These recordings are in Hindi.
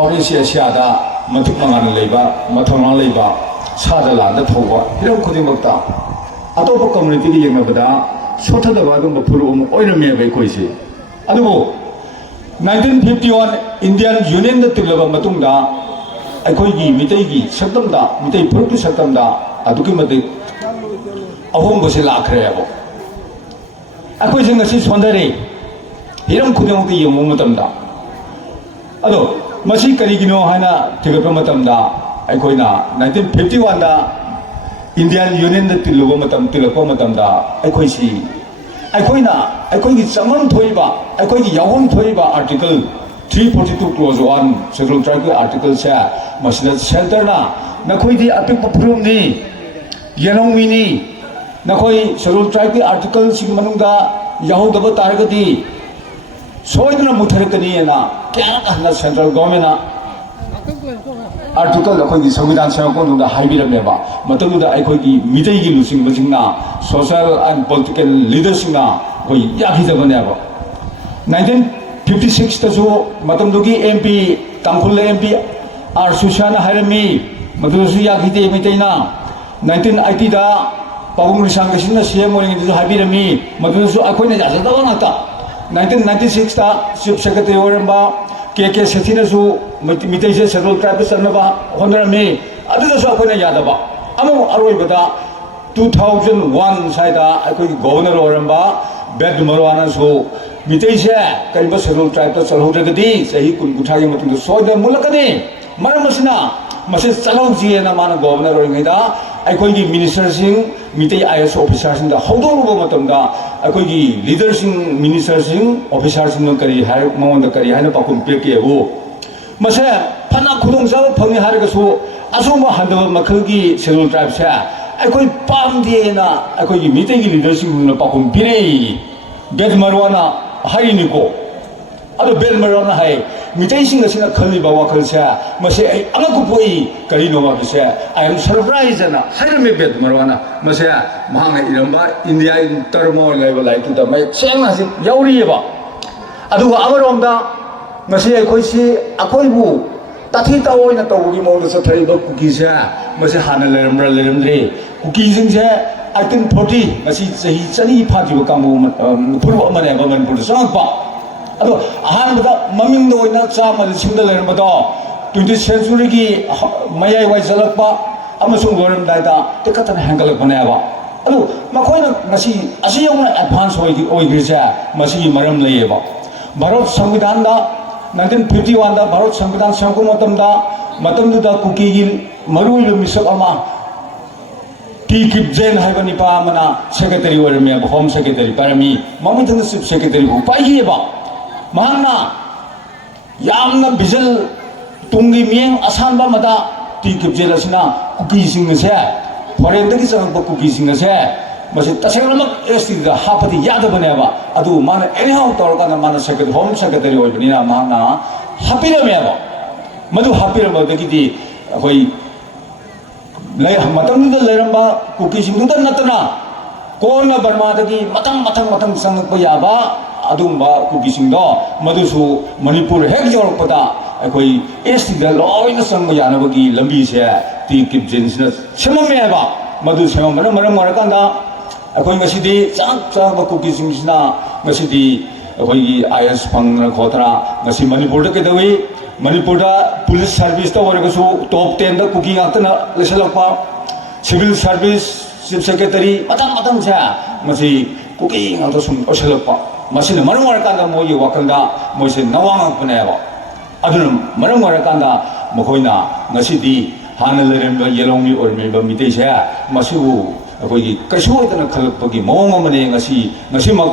Southeast Asia matuk mangan leba mathonga leba sada landa thoba hiram khuding bakta atopa community gi yengna bada sotha da ba dum phuru oina me bai koisi adubo 1951 Indian Union da tiblaba matung da aikoi gi mitai gi sakdam da mitai phuru gi sakdam da aduki mate ahom bose lakhre abo akoi jing ngasi sondare hiram khuding gi yemu matam da ado masi karigino haina thigapa matamda aikoina 1951 da Indian Union da tiluba matam tilakpa matamda aikoisi aikoina aikoigi chamam thoiba aikoigi yawon thoiba article 342 clause 1 schedule tribe article cha masina shelter na nakoidi apik phrum ni yenongmi ni nakoi schedule tribe article sing manungda yahodaba targadi soidna mutharakani na kya central government article akhoi samvidhan sabko da haibirame ba matadu da akhoi gi midai gi lusing bajingna social and political leadership na hoi yakhi jabane ba 1956 ta so matamdu gi MP Tangkhul MP R Sushana harami matadu su yakhi te mitai na 1980 da Pawung Risang gasina CM moring du haibirami matadu su akhoi na jada ba na ta 1996 ta Chief Secretary Waramba KK Sethina su mitai se schedule tribe sanaba honrami adu su akhoi na yada ba amu aroi bada 2001 saida akhoi governor Waramba Bed Marwana su mitai se kaiba schedule tribe ta chalhodagadi sahi kun kuthagi matung soida mulakani maramasina mase chalong ji na mana governor oringaida akhoi gi minister sing mitai IS officer sing da hodoruba matamda akhoi gi leader sing minister sing officer sing kari hai mawon da kari haina pakum peke ho mase phana khudong sa phangni harga su asuma handaba makhal gi schedule tribe sa akhoi pam die na akhoi gi mitai gi leader sing na pakum pire bed marwana harini ko ado bed marwana hai mitai sing asina khali ba wakal sa mase ai anaku poi kari no ma se I am surprised na hairame bed marwana mase mahanga iramba India in turmoil level like to the mai cheng na si yauri ba adu amarom da mase khoi si akoi bu tathi ta oina to gi mo sa thai ba kuki sa mase hana leramre kuki sing se 1840 masi sahi chani phaji ba kamu phuru amane ba man pur sa ba ado ahanbada maming do ina chama singda lermado 20th century gi mayai wai jalakpa amasung goram daida tekatan hangal banaba ado makoina ngasi asiyong advance oi grisa masi maram leyeba bharat samvidhan da 1951 da bharat samvidhan sangko matam da kuki gi marui lo misak ama T Kip Jain haibani pa mana secretary warme home secretary parami mamithana chief secretary bu paihiba mahangna yamna bijal tungi mieng asanba mata ti kipjela sina kuki sing se foreign dagi sang ba kuki sing se mase tasengla esti da hapati yada bane ba adu mana anyhow tor kana mana secretary home secretary oi bani na mahangna hapira me ba madu hapira ba dagi di hoi lay matam da leramba kuki sing da natana kona barma dagi matang sang ko yaba adumba kuki sing do madusu Manipur hek jorpada akoi esti da loina sang yana bagi lambi se ti kip jensna semame ba madu semam maram marakanda akoi ngasidi chak ba kuki sing sina ngasidi akoi IS phang khotra ngasi Manipur da kedawi Manipur da police service ta wargasu top 10 da kuki ngatna lesalapa civil service chief secretary matang sa ngasi kuki ngata sum osalapa masina maram warakanda moyi wakalda moise nawang paneba aduna maram warakanda mokoina ngasidi hana leremba yelongmi orme ba mitei sa masibu akoi kasu itana khalapagi mawang amane ngasi mak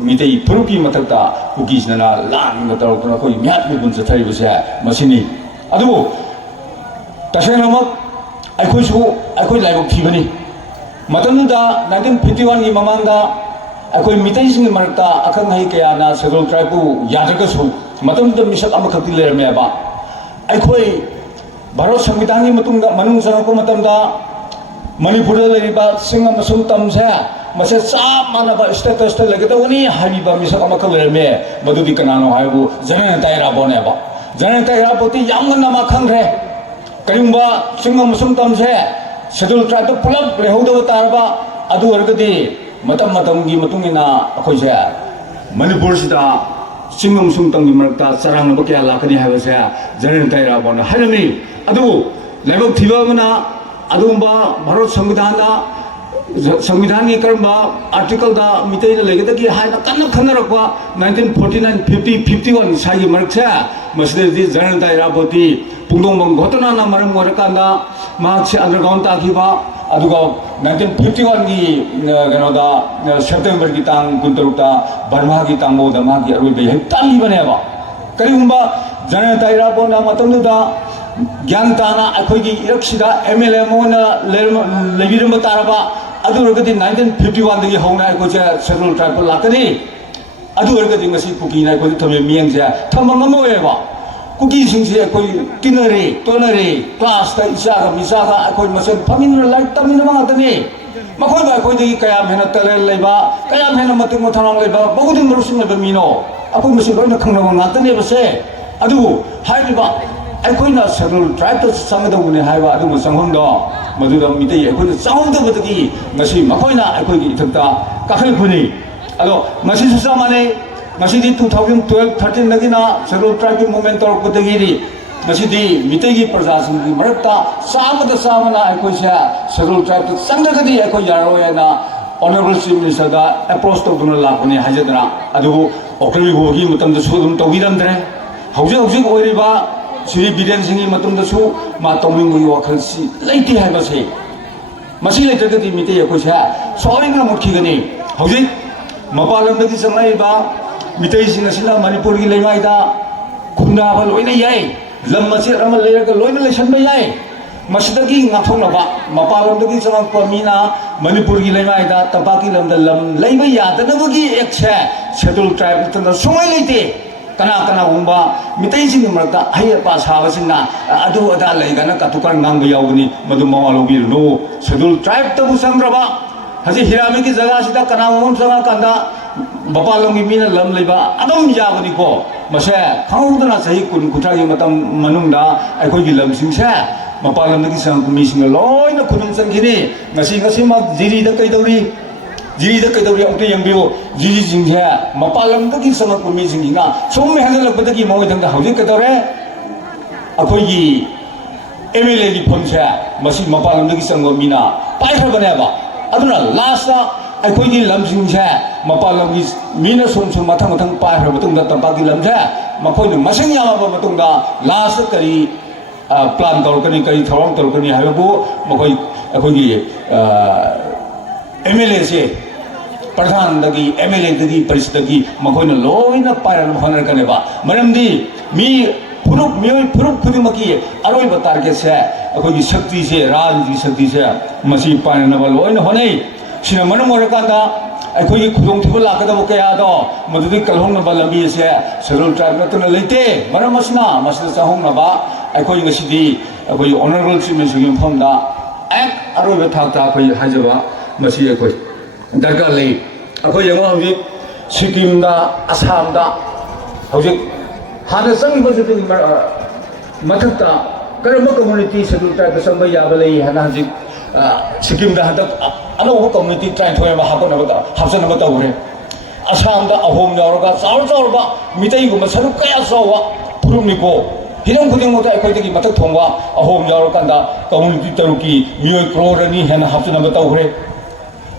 mitei puruki matakta kuki sina lan ngatar kana koi myat mi bun chathai basa masini adu tasena mak aikoi laibok thibani matamda 1951 gi mamanga akoi mitai sing marta akang hai kaya na schedule tribe bu yadraga su matam da misak amakhati lerme ba aikoi bharat samvidhan gi matungda manung sang ko matam da Manipur da leriba sing amasung tamsa mase chap mana ba status ta lagata wani habiba misak amakhal lerme madudi kanano haibu janana taira bone ba general ताइरापोती यामगन मा खंग्रे करिंबा सिंगम सुंगतम से शेड्यूल ट्राइब तो पुलब लेहौदब तारबा अदु अरगदी मतम मतम की मतुंगिना अखोइसे मणिपुर सिदा सिंगम सुंगतम की मरकता चरांग क्या लाकनी है जनरल ताइरापोन हरमी अदु लेबक थिबामना अदुबा भारत संविधान की कर्म आर्टिकल दा मितई लेगदगी हायना कन्न खनरकवा 1949 50 51 सागी मरकसे मसदि जनरल ताइरापोती पुंगदोंबंग घटना ना मरम वरकांदा मार्क्स अंडरग्राउंड ताखिबा अदुगा 1951 की गनोदा सेप्टेम्बर की तांग कुंतरुता बर्मा की तांगोदा मागी अरुबे हे ताली बनेबा करिगुंबा जनरल ताइरापोना मतंदुदा ज्ञान ताना अखोगी इरक्सिदा एमएलए मोना लेबिरम तारबा अदुरगदि 1951 दगी होना अखोजे शेड्यूल ट्राइब लाकनी अदुरगदि ngasi कुकी ना अखोजी थमे मियंगसे थमममोएबा कुकी सिंगसे अखोई तिनरे तोनरे क्लास ता इसागा मिसागा अखोई मसन फमिन लाइक तमिन मातने मखोई बा अखोई दगी कयाम हेना तले लेबा कयाम हेना मति मोथांग लेबा बहुदिन मरुसिन लेबा मिनो अखोई मसे लोइना खंगना मातने बसे अदु हाइबा अखोइना शेड्यूल ट्राइब तो संगदौने हाइबा अदु संगमदो मधुदा मितै अखोइना चाउदबदगी ngasi मखोइना अखोइगी इथक्ता काखल खुनि अदो ngasi सुसामाने ngasi di 2012 13 दगिना शेड्यूल ट्राइब की मूवमेंट तौरपदगी ngasi di मितै की प्रजासिंग की मरकता सामना अखोइसे शेड्यूल ट्राइब तो संगदगदी अखोइ यारोयना ऑनरेबल चीफ मिनिस्टर दा अप्रोच तौदुना लापने हाजदना अदु ओकरी गोगी मतम सुदुम तौबिरमद्रे हौजे हौजे ओइरिबा श्री बीरेन सिंह मतुंदसु मा तौमिंगुई वाखलसी लेते हाइबसे मसी लेतगदी मिते अखोइसे सोइना मुखिगनी हौजे मपालमदगी संगलाइबा मिते सिंगसिना मणिपुर की लेमाइदा खुंदाबा लोइना याय लम मसे रम लेरगा लोइना लेसनबा याय मसदगी ngathonaba मपालमदगी संगप मीना मणिपुर की लेमाइदा तबाकी लमदा लम लेबा यादनबगी एकसे शेड्यूल ट्राइब तन सोइ लेते कना कना उम्बा मितई सिंग मरता हय पा साबसिना अदु अदा लेगना कतुकर नांग यावगनी मदु मवालोबी लो शेड्यूल ट्राइब तबु संग्रबा हजे हिरामी की जगह सिदा कना उम संगा कंदा बपालोंगी मीना लम लेबा अदम याबनी को मसे खाउदना सही कुन कुटागी मतम मनुंगदा अखोगी लम सिंगसे मपालमदगी संग मिसिंग लोइना खुनुम संगिनी ngasi मा जिरीदा कैदौरी जिरीदा कैदौरी अमते यंबियो जिरी सिंगसे मपालमदगी संग कुमी सिंगिना सोम हेललबदगी मोइदंग हौजे कैदौरे अखोगी एमएलए की फोनसे मसी मपालमदगी संग मीना पाइखरबनेबा अदुना लास्टा अखोगी लमसिंगसे मपालमगी मीना सोम मथंग मथंग पाइखर मतुंगदा तंपाकी लमसे मखोइने मसिंग यामाबा मतुंगदा लास्ट करी प्लान तौरकनी करी थौरम तौरकनी हाइबु मखोइ अखोगी एमएलए से प्रधान दगी एमएलए दगी परिषदगी मखोइना लोइना पाइरन होनरकनेबा मरमदी मी फुरुप मियोय फुरुप खुदिमकी अरोइबा टारगेट से अखोगी शक्ति से राजनीति शक्ति से मसी पाइरनबा लोइना होनै सिना मनम ओरकांदा अखोगी खुदोंथिबा लाकदबो कयादो मदुदि कलहोंनबा लंबी से शेड्यूल ट्राइब नतना लेते मरम असना मसद चाहोंनबा अखोगी ngasidi अखोगी ऑनरेबल चीफ मिनिस्टर की फमदा एक अरोइबा थाकता अखोगी हाजबा मसी अखोई दरकार ले अखोई यंगो हौजी सिक्किम दा असम दा हौजी हाना संग बजति मथकता करम कम्युनिटी शेड्यूल ट्राइब संग याबा ले हाना हौजी सिक्किम दा हदक अनौबा कम्युनिटी ट्राइब थोयबा हापसनबा तौरे असम दा अहोम यावरगा चावरबा मितई गुम सरु कया चावा पुरुमनिको हिरम खुदिंगोदा अखोइदगी मथक थोंबा अहोम यावरकांदा कम्युनिटी तरुकी मियोय क्रोरनी हेना हापसनबा तौरे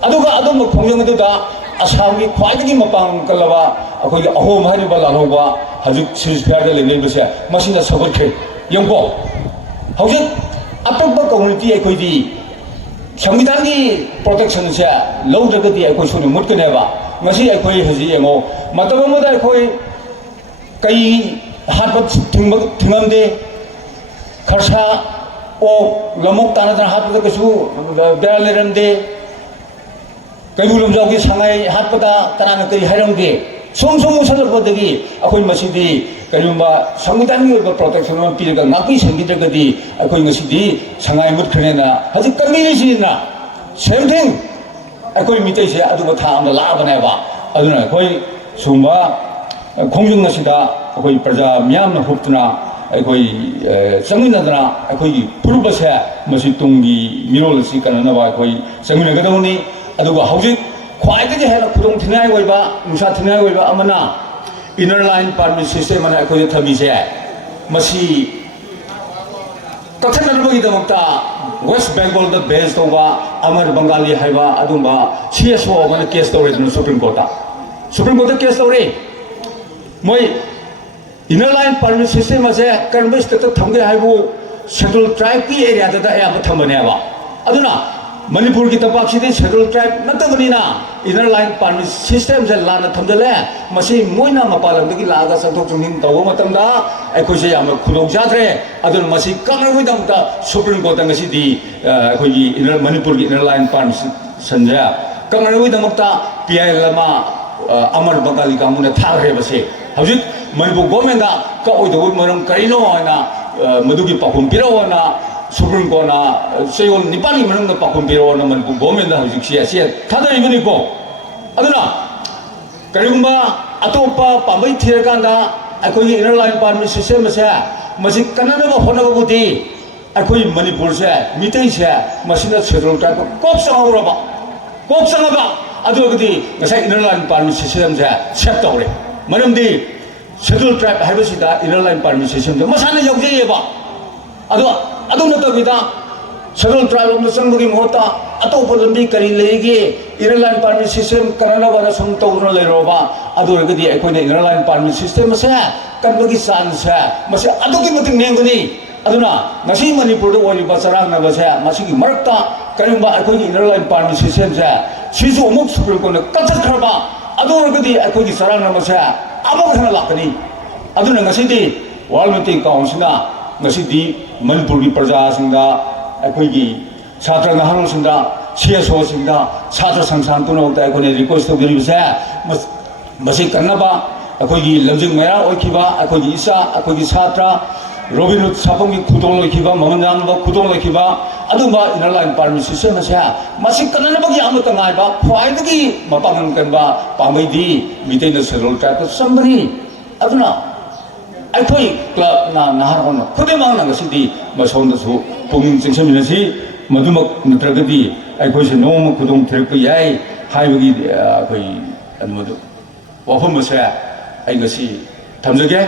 अदुगा अदम खोंजंगदुदा असमगी ख्वाइदगी मपांग कलबा अखोइदि अहोम हारिबा लानौबा हजिक सिरिसफियारदा लेनेबसे मसिना सबरखे यंको हौजिक अतोप कम्युनिटी अखोइदि संविधान की प्रोटेक्शन से लौद्रगदी अखोइ सुनि मुटकनेबा ngasi अखोइ हजि यंगो मतब मदा अखोइ कई हातबत थिंगमदे खरसा ओ लमोक तानदन हातबत कसु बेरा लेरमदे कईबु लमजाउगी सांगाई हातपदा कनाना कई हाइरमदे सोम मुसलबदगी अखोइ मसिदि कईबा संविधान की प्रोटेक्शन पीरगा नापी संगिद्रगदी अखोइ ngasidi सांगाई मुटखनेना हजि कमीरिसिना सेम थिंग अखोइ मितै से अदुबा था अमदा लाबनेबा अदुना अखोइ सुंबा खोंजंगसिदा अखोई प्रजा मियाम न हुप्तना अखोई चंगिनदना अखोई पुरुबसे मसी तुंगी मिरोल सी कननबा अखोई चंगिनगदौनी अदुगा हौजिक ख्वाइदगी हेना खुदोंग थिनाय ओइबा नुसा थिनाय ओइबा अमना इनर लाइन परमिट सिस्टम अना अखोई थमीसे मसी कथनबगीदमक्ता वेस्ट बेंगल द बेस तौबा अमर बंगाली हाइबा अदुंबा सीएसओ मन केस तौरेदन सुप्रीम कोर्ट केस तौरे मोय इनर लाइन परमिट सिस्टम असे करम स्टेट थमगे हाइबु शेड्यूल ट्राइब की एरिया दा अयाब थमबनेबा अदुना मणिपुर की तपाक्षिदे शेड्यूल ट्राइब नतबनीना इनर लाइन परमिट सिस्टम से लाना थमजले मसी मोइना मपालंदगी लागा संथोक चुंगिन तवो मतमदा अखोइसे याम खुदों जाद्रे अदुन मसी कमरवइदमता सुप्रीम कोर्ट ngasi अखोइगी इनर मणिपुर की इनर लाइन परमिट संजा कमरवइदमता पीआई लमा अमर बंगाली कामुना थारे बसे हजिक मणिपुर गवर्नमेंट का ओइदो मरम करिनो ना मदुगी पाखुम पिरोना supreme court चयोल निपाली Manang पाखुम पिरोना Manipur government हजिक से थादरिबनिको अदुना करिगुंबा अतोपा पाबै थिरकांदा अखोई इनर लाइन परमिट सिस्टम से मसी कननबा होनबबुदी अखोई मणिपुर से मितै से मसिना शेड्यूल ट्राइब कोप संगबा अदुगदी ngasa inner line permit system से सेट तौरे मरमदी शेड्यूल ट्राइब हाइबसिदा इनर लाइन परमिट सिस्टम से मसाना यौजेयबा अदो नतबिदा शेड्यूल ट्राइब हम संगबगी मोता अतोप लंबी करी लेगे इनर लाइन परमिट सिस्टम करना वाला सम तौरना लेरोबा अदुगदी अखोइने इनर लाइन परमिट सिस्टम से कनबगी चांस है मसे अदुगी मतिंग नेंगनी अदुना ngasi मणिपुर ओलिबा चरांगनबसे मसिगी मरक्ता करिंबा अखोइगी इनर लाइन परमिट सिस्टम से सिजु अमुक सुप्रीम कोर्ट कचखरबा अदुगदी अखोइगी चरांगनबसे अमुक हना लाकनी अदुना ngasi world meeting council ngasi Manipur की प्रजा सिंगा अखोइगी छात्र नहांग सिंगा सीएसओ सिंगा छात्र संस्थान पुनोक्ता अखोइने रिक्वेस्ट तौगिरिबसे मसी कन्नबा अखोइगी लमजिंग मैरा ओइखिबा अखोइगी इसा अखोइगी छात्र रोबिन सापंगी खुदों लेखिबा ममनजांबा खुदों लेखिबा अदुबा इनर लाइन परमिट सिस्टम से मसी कननबगी अमत गायबा ख्वाइदगी मपांगन कनबा पांबैदी मिटेन शेड्यूल ट्राइब संबनी अदुना अखोई क्लब ना नहारन खुदेमांग नगसिदी मसोंदसु पुंगिंग चिंसमिनसी मधुमक नत्रगदी अखोइसे नोम खुदों थेरप याय हाइबगी अखोई अनमदु वफम से अइगसी थमजगे।